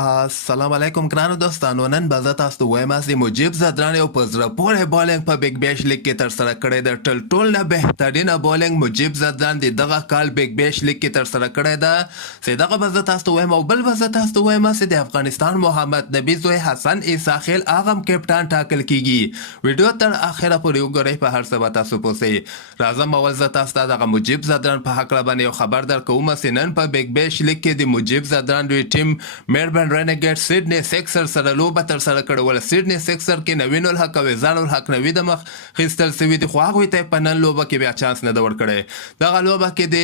السلام علیکم ګرانو دوستانو. نن به زه تاسو ته وایم چې مجیب زدران یو په زړه پورې بالینګ په بګ بیش لیګ کې ترسره کړی ده. ټول نه بهترینه بالینګ مجیب زدران د دغه کال بګ بیش لیګ کې ترسره کړی ده. چې دغه به زه تاسو ته وایم او بل به زه تاسو ته وایم چې د افغانستان محمد نبي زوی حسن عیسی خیل هغه هم کپټان ټاکل کیږي. ویډیو تر اخره پورې وګورئ، په هر څه به تاسو پوهیږئ. راځم اول زه تاسو ته دغه مجیب زدران په هکله باندې یو خبر درکوم چې نن په بګ بیش لیګ کې د مجیب زدران دوی ټیم میلبورن رینیګیډ سیډني سیکسر سره لوبه ترسره کړې وه. سیډني سیکسر کې نوین الحق او اظهار الحق نوي د مخ خیستل سوي دي، خو هغوی ته په نن لوبه کې بیا چانس نه ده ورکړی. دغه لوبه کې د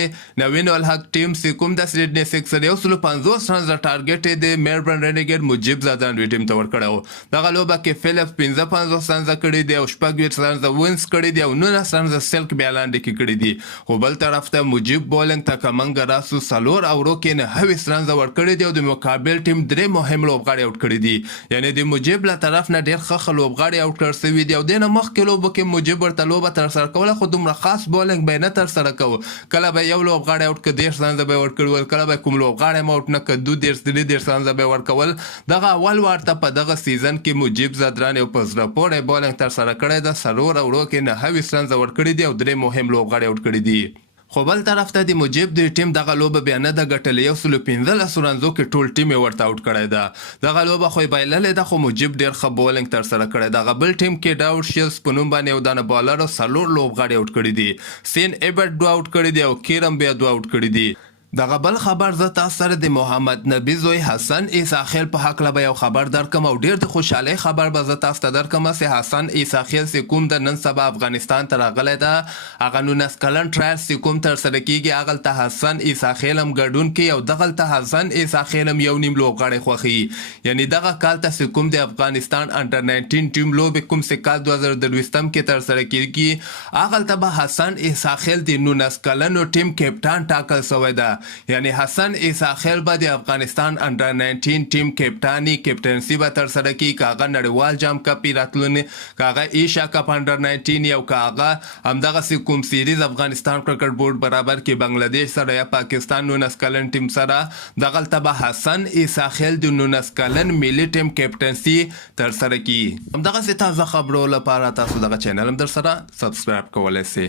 نوین الحق ټیم چې کوم د سیډني سیکسر 150 رنز ټارګټ یې د میلبورن رینیګیډ مجیب زدران دوی ټیم ته ورکړی و. دغه لوبه کې فیلپس 55 رنز کړي دي او 6 رنز وینس کړي دي او 19 رنز سلک بیا لاندې کې کړي دي. خو بل طرف ته مجیب بالینګ ته کمنګ راسو سلور او روکې نه 20 رنز ورکړي دي او د مقابل ټیم درې مهم لوبغاړي اوټ کړي دي. یعنی د مجیب له طرف نه ډېر ښه لوبغاړي اوټ کړل سوي دي او دې نه مخکې لوبو کې مجیب ورته لوبه ترسره کوله، خو دومره خاص بالینګ به یې نه ترسره کوو. کله به یو لوبغاړی اوټ کړه 10 رنزه به یې ورکړي ول، کله به کوم لوبغاړی هم اوټ نه کړه 10 رنزه به یې ورکول. دغه اول وار ته په دغه سیزن کې مجیب زدران یو په زړه پورې بالینګ ترسره کړی ده. څلور او روکې نه 20 رنزه ورکړي دي او درې مهم لوبغاړي اوټ کړي دي. خو بل طرف ته د مجیب د ټیم دغه لوبه بیا نه ده ګټلې. 115 رنزو کې ټول ټیم یې ورته اوټ کړی ده. دغه لوبه خو یې بایللې ده، خو مجیب ډېر ښه بالینګ ترسره کړی. دغه بل ټیم کې ډاوډ شیلز په نوم باندې یو دانه بالر او 4 لوبغاړي اوټ کړي دي. سین ایبرټ 2 اوټ کړي دي او کیرم بیا 2 اوټ کړي دي. دغه بل خبر زه تاسو سره د محمد نبي زوی حسن عیسی خیل په هکله به یو خبر درکم او ډېر د خوشحالۍ خبر به زه تاسو ته درکم چې حسن عیسی خیل چې کوم د نن سبا افغانستان ته راغلی ده، هغه 19 کلن ټرایل چې کوم ترسره کیږي هغلته حسن عیسی خیل هم ګډون کوي او دغلته حسن عیسی خیل هم یو نیم لوبغاړی خوښوي. یعنی دغه کال ته چې کوم د افغانستان انډر 19 ټیم لوبې کوم چې کال 2023 کې ترسره کیږي هغلته به حسن عیسی خیل د 19 کلنو ټیم کپټان ټاکل شوی ده. یعنی حسن عیسی خیل به د افغانستان انډر 19 ټیم کپټنسي به ترسره کړي، که هغه نړیوال جام کپ راتلونی، که هغه ایشیا کپ انډر 19 یا که هغه همدغسې کوم سیریز افغانستان کرکټ بورډ برابر کې بنګلادیش سره یا پاکستان 19 کلن ټیم سره، دغلته به حسن عیسی خیل د 19 کلن ملي ټیم کپټنسي ترسره کړي. همدغسې تازه خبرو لپاره تاسو دغه چینل هم در سره سبسکرایب کولی سئ.